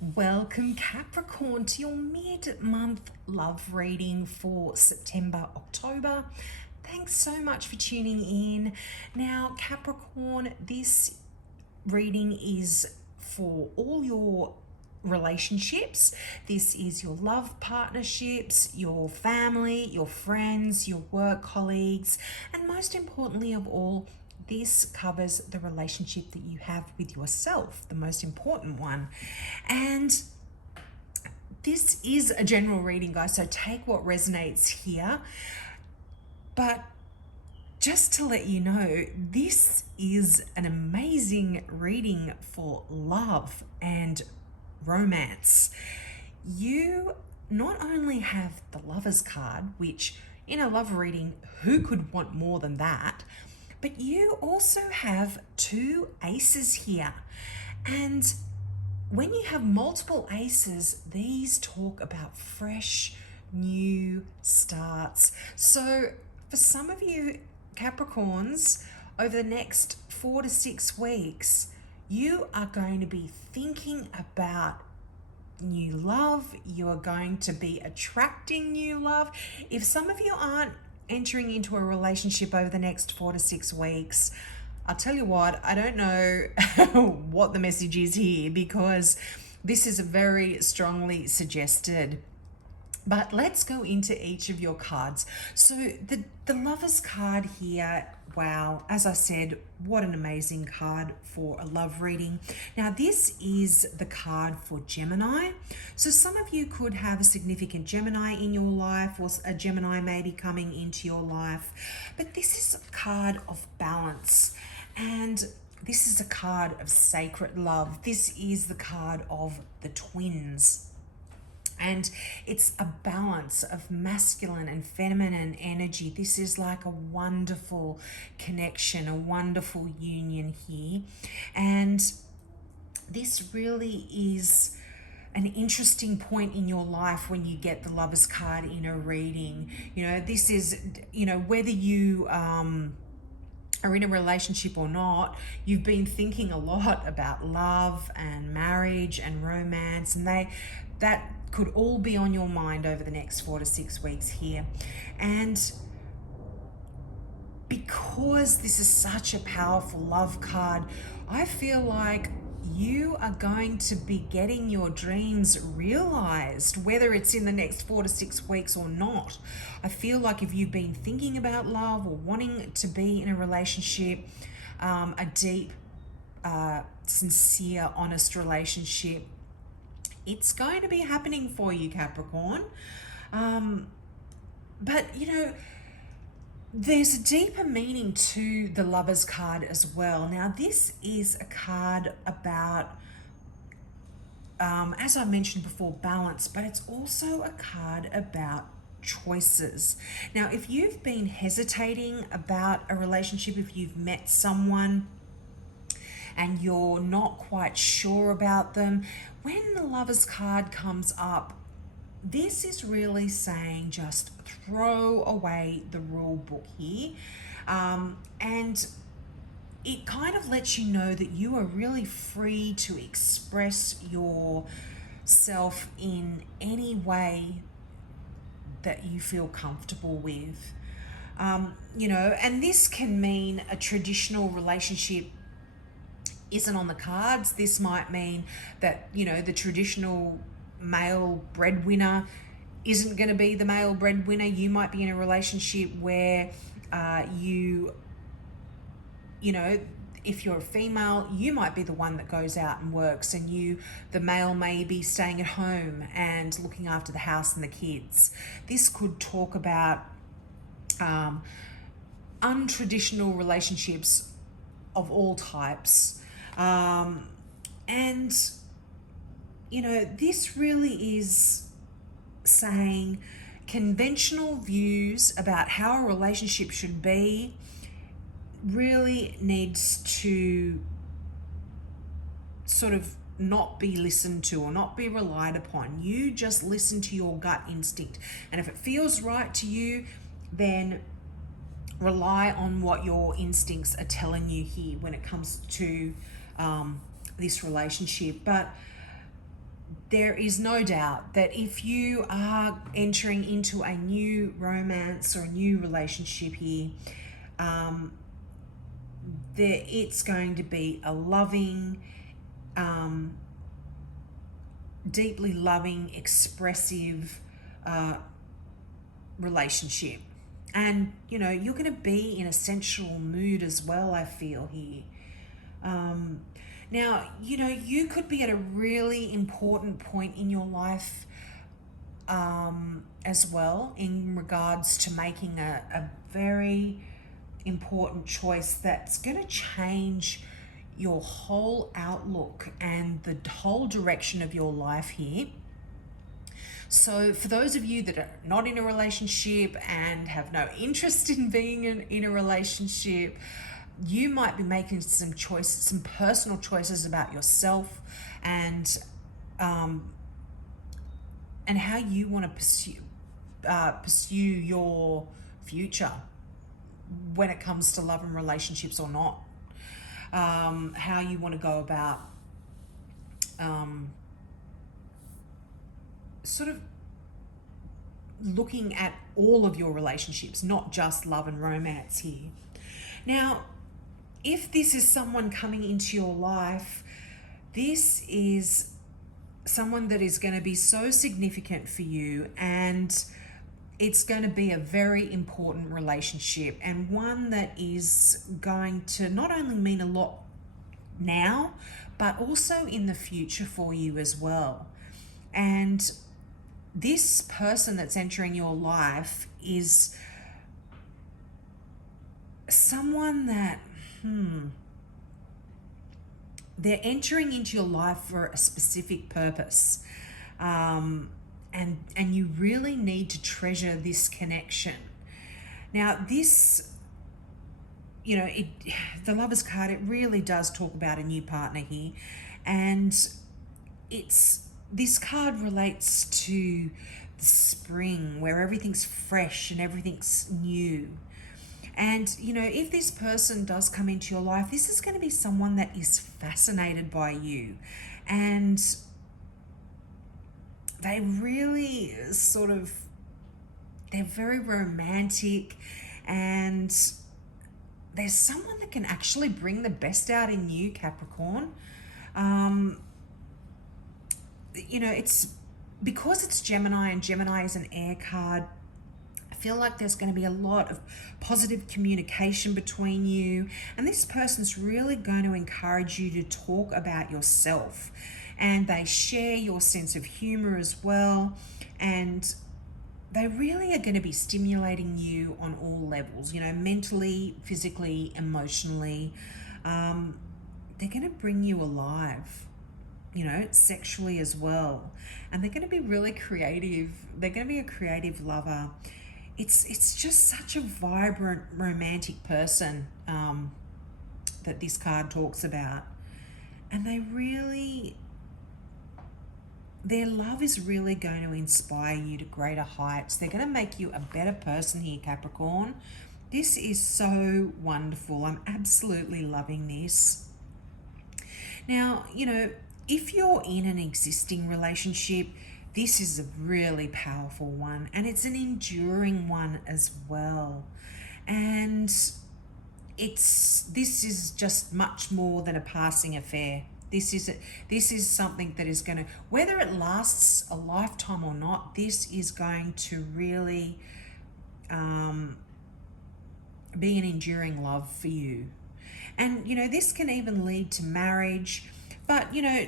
Welcome, Capricorn, to your mid-month love reading for September, October. Thanks so much for tuning in. Now, Capricorn, this reading is for all your relationships. This is your love partnerships, your family, your friends, your work colleagues, and most importantly of all, this covers the relationship that you have with yourself, the most important one. And this is a general reading, guys, so take what resonates here. But just to let you know, this is an amazing reading for love and romance. You not only have the Lover's card, which in a love reading, who could want more than that? But you also have two aces here. And when you have multiple aces, these talk about fresh, new starts. So for some of you Capricorns, over the next 4 to 6 weeks, you are going to be thinking about new love. You are going to be attracting new love. If some of you aren't entering into a relationship over the next 4 to 6 weeks, I'll tell you what, I don't know what the message is here, because this is very strongly suggested. But let's go into each of your cards. So the Lover's card here, wow, as I said, what an amazing card for a love reading. Now, this is the card for Gemini. So some of you could have a significant Gemini in your life, or a Gemini may be coming into your life. But this is a card of balance. And this is a card of sacred love. This is the card of the twins. And it's a balance of masculine and feminine energy. This is like a wonderful connection, a wonderful union here. And this really is an interesting point in your life when you get the Lover's card in a reading. This is, whether you are in a relationship or not, you've been thinking a lot about love and marriage and romance, and that could all be on your mind over the next 4 to 6 weeks here. And because this is such a powerful love card, I feel like you are going to be getting your dreams realized, whether it's in the next 4 to 6 weeks or not. I feel like if you've been thinking about love or wanting to be in a relationship, a deep, sincere, honest relationship, it's going to be happening for you, Capricorn. But, there's a deeper meaning to the Lover's card as well. Now, this is a card about, as I mentioned before, balance, but it's also a card about choices. Now, if you've been hesitating about a relationship, if you've met someone and you're not quite sure about them, when the Lover's card comes up, this is really saying just throw away the rule book here. And it kind of lets you know that you are really free to express yourself in any way that you feel comfortable with. And this can mean a traditional relationship isn't on the cards. This might mean that, the traditional male breadwinner isn't going to be the male breadwinner. You might be in a relationship where if you're a female, you might be the one that goes out and works, and the male may be staying at home and looking after the house and the kids. This could talk about untraditional relationships of all types. This really is saying conventional views about how a relationship should be really needs to sort of not be listened to or not be relied upon. You just listen to your gut instinct. And if it feels right to you, then rely on what your instincts are telling you here when it comes to this relationship. But there is no doubt that if you are entering into a new romance or a new relationship here, it's going to be a loving, deeply loving, expressive relationship. And, you know, you're going to be in a sensual mood as well, I feel here. Now, you know, you could be at a really important point in your life as well, in regards to making a very important choice that's going to change your whole outlook and the whole direction of your life here. So for those of you that are not in a relationship and have no interest in being in a relationship, you might be making some choices, some personal choices about yourself and how you want to pursue your future when it comes to love and relationships or not. How you want to go about sort of looking at all of your relationships, not just love and romance here. Now, if this is someone coming into your life, this is someone that is going to be so significant for you, and it's going to be a very important relationship, and one that is going to not only mean a lot now, but also in the future for you as well. And this person that's entering your life is someone that, they're entering into your life for a specific purpose. And you really need to treasure this connection. Now, this, you know, the Lovers card, it really does talk about a new partner here. And this card relates to the spring, where everything's fresh and everything's new. And, you know, if this person does come into your life, this is going to be someone that is fascinated by you. And they really they're very romantic, and there's someone that can actually bring the best out in you, Capricorn. You know, it's because it's Gemini, and Gemini is an air card. I feel like there's going to be a lot of positive communication between you, and this person's really going to encourage you to talk about yourself, and they share your sense of humor as well, and they really are going to be stimulating you on all levels, you know, mentally, physically, emotionally. They're going to bring you alive, you know, sexually as well, and they're going to be really creative. They're going to be a creative lover. It's just such a vibrant, romantic person that this card talks about. And their love is really going to inspire you to greater heights. They're going to make you a better person here, Capricorn. This is so wonderful. I'm absolutely loving this. Now, you know, if you're in an existing relationship, this is a really powerful one, and it's an enduring one as well. And this is just much more than a passing affair. This is something that is going to, whether it lasts a lifetime or not, this is going to really be an enduring love for you. And, you know, this can even lead to marriage. But, you know,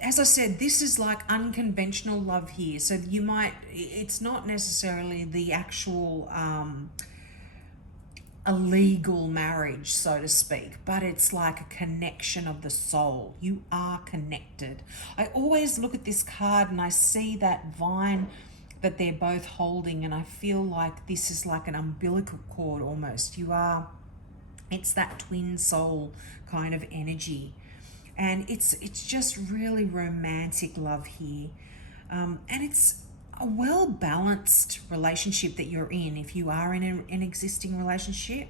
as I said, this is like unconventional love here. So it's not necessarily the actual a legal marriage, so to speak, but it's like a connection of the soul. You are connected. I always look at this card and I see that vine that they're both holding, and I feel like this is like an umbilical cord almost. It's that twin soul kind of energy. And it's just really romantic love here. And it's a well-balanced relationship that you're in if you are in an existing relationship.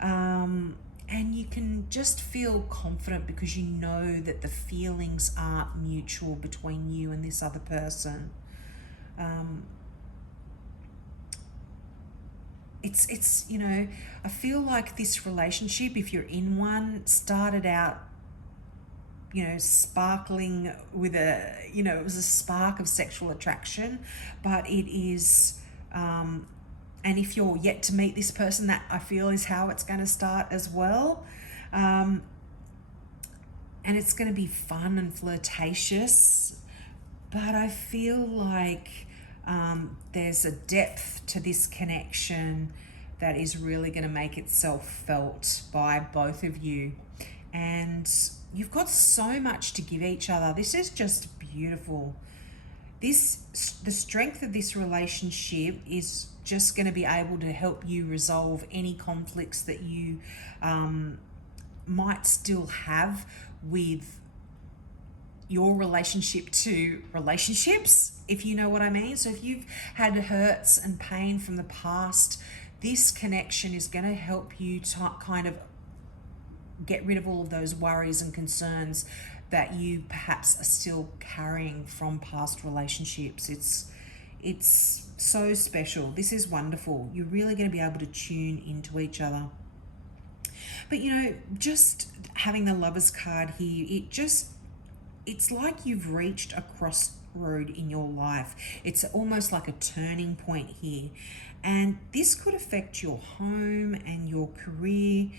And and you can just feel confident because you know that the feelings are mutual between you and this other person. It's you know, I feel like this relationship, if you're in one, started out, you know, sparkling with a, you know, it was a spark of sexual attraction, but it is, and if you're yet to meet this person, that I feel is how it's going to start as well. And it's going to be fun and flirtatious, but I feel like there's a depth to this connection that is really going to make itself felt by both of you. And you've got so much to give each other. This is just beautiful. The strength of this relationship is just going to be able to help you resolve any conflicts that you might still have with your relationship to relationships, if you know what I mean. So if you've had hurts and pain from the past, this connection is going to help you to kind of get rid of all of those worries and concerns that you perhaps are still carrying from past relationships. It's so special. This is wonderful. You're really going to be able to tune into each other. But you know, just having the Lovers card here, it's like you've reached a crossroad in your life. It's almost like a turning point here. And this could affect your home and your career,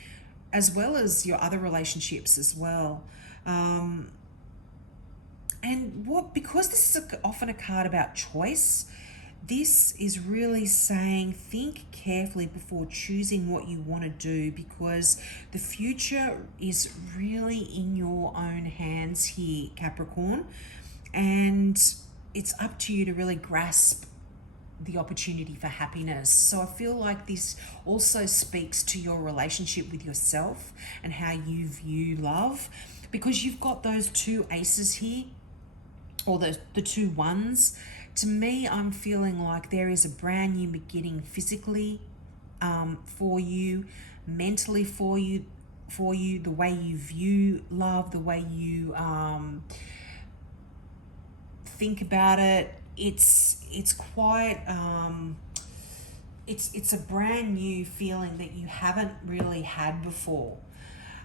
as well as your other relationships as well. Because this is often a card about choice, this is really saying think carefully before choosing what you want to do, because the future is really in your own hands here, Capricorn, and it's up to you to really grasp the opportunity for happiness. So I feel like this also speaks to your relationship with yourself and how you view love, because you've got those two aces here, or the two ones. To me, I'm feeling like there is a brand new beginning physically for you, mentally for you, the way you view love, the way you think about it. It's quite it's a brand new feeling that you haven't really had before.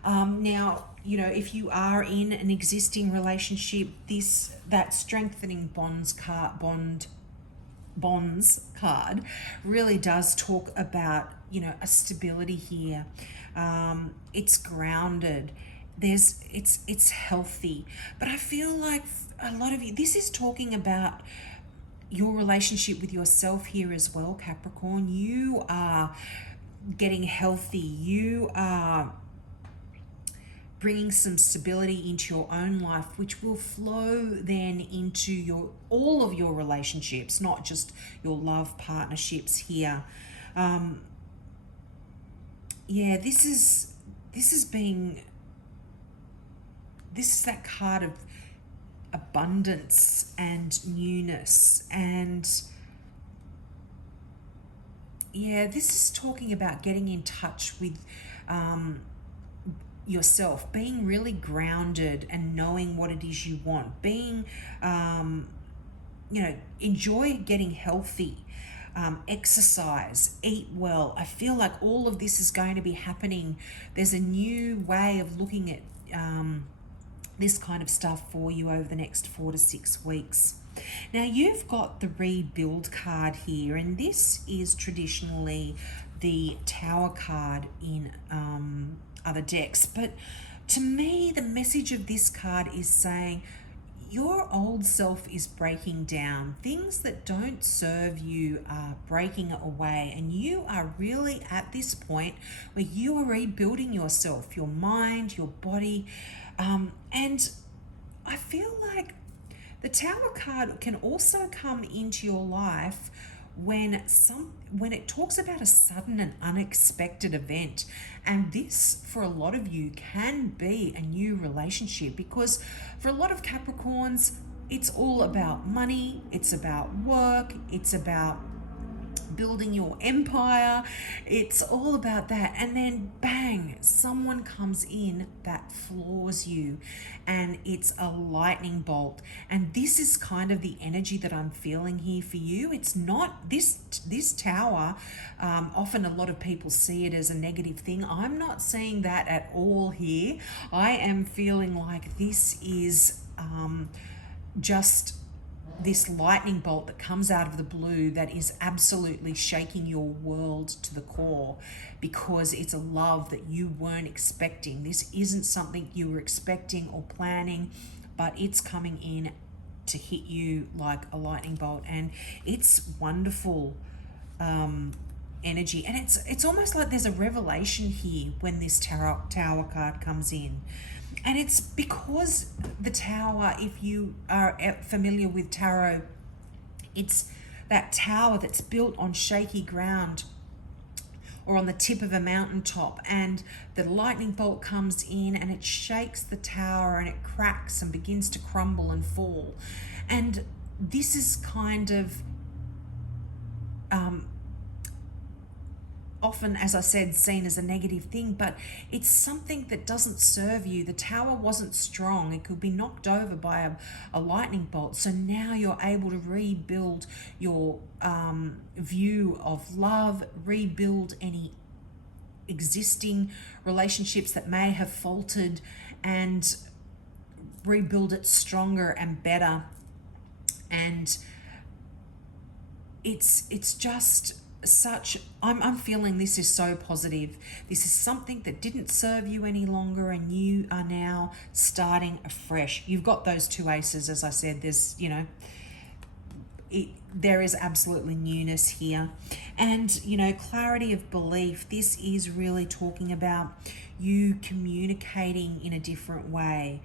Now, you know, if you are in an existing relationship, that strengthening bonds card really does talk about, you know, a stability here. It's grounded. It's healthy. But I feel like a lot of you, this is talking about your relationship with yourself here as well, Capricorn. You are getting healthy. You are bringing some stability into your own life, which will flow then into all of your relationships, not just your love partnerships here. This is that card of abundance and newness, and this is talking about getting in touch with yourself, being really grounded and knowing what it is you want, being enjoy getting healthy, exercise, eat well. I feel like all of this is going to be happening. There's a new way of looking at this kind of stuff for you over the next 4 to 6 weeks. Now, you've got the rebuild card here, and this is traditionally the Tower card in other decks. But to me, the message of this card is saying your old self is breaking down. Things that don't serve you are breaking away, and you are really at this point where you are rebuilding yourself, your mind, your body, and I feel like the Tower card can also come into your life when it talks about a sudden and unexpected event. And this, for a lot of you, can be a new relationship, because for a lot of Capricorns, it's all about money, it's about work, it's about building your empire. It's all about that. And then bang, someone comes in that floors you, and it's a lightning bolt. And this is kind of the energy that I'm feeling here for you. It's not this tower. Often a lot of people see it as a negative thing. I'm not seeing that at all here. I am feeling like this is just this lightning bolt that comes out of the blue that is absolutely shaking your world to the core, because it's a love that you weren't expecting. This isn't something you were expecting or planning, but it's coming in to hit you like a lightning bolt, and it's wonderful energy. And it's almost like there's a revelation here when this tower card comes in. And it's because the tower, if you are familiar with tarot, it's that tower that's built on shaky ground or on the tip of a mountaintop, and the lightning bolt comes in and it shakes the tower and it cracks and begins to crumble and fall. And this is kind of often, as I said, seen as a negative thing, but it's something that doesn't serve you. The tower wasn't strong. It could be knocked over by a lightning bolt. So now you're able to rebuild your view of love, rebuild any existing relationships that may have faltered, and rebuild it stronger and better. And it's just such, I'm feeling this is so positive. This is something that didn't serve you any longer, and you are now starting afresh. You've got those two aces, as I said. There's, there is absolutely newness here. And, clarity of belief. This is really talking about you communicating in a different way.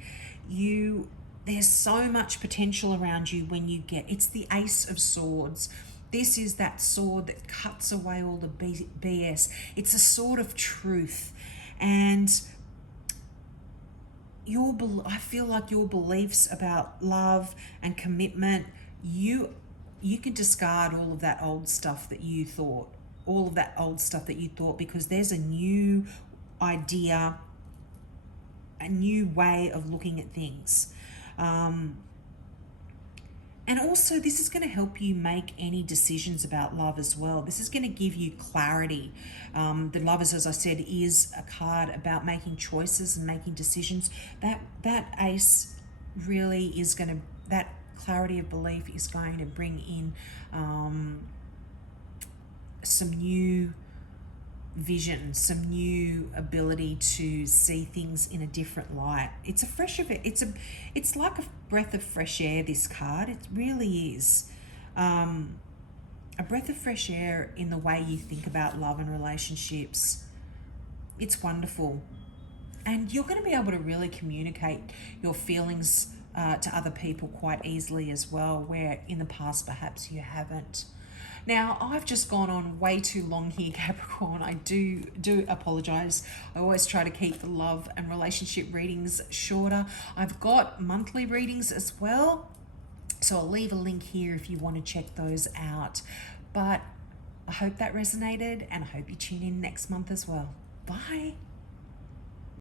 There's so much potential around you when you it's the Ace of Swords. This is that sword that cuts away all the BS. It's a sword of truth. And I feel like your beliefs about love and commitment, you can discard all of that old stuff that you thought, because there's a new idea, a new way of looking at things. And also, this is going to help you make any decisions about love as well. This is going to give you clarity. The Lovers, as I said, is a card about making choices and making decisions. That ace really is going to, that clarity of belief is going to bring in some new vision, some new ability to see things in a different light. It's a fresh event. It's like a breath of fresh air, this card. It really is a breath of fresh air in the way you think about love and relationships. It's wonderful. And you're going to be able to really communicate your feelings to other people quite easily as well, where in the past perhaps you haven't. Now, I've just gone on way too long here, Capricorn. I do apologize. I always try to keep the love and relationship readings shorter. I've got monthly readings as well, so I'll leave a link here if you want to check those out. But I hope that resonated, and I hope you tune in next month as well. Bye.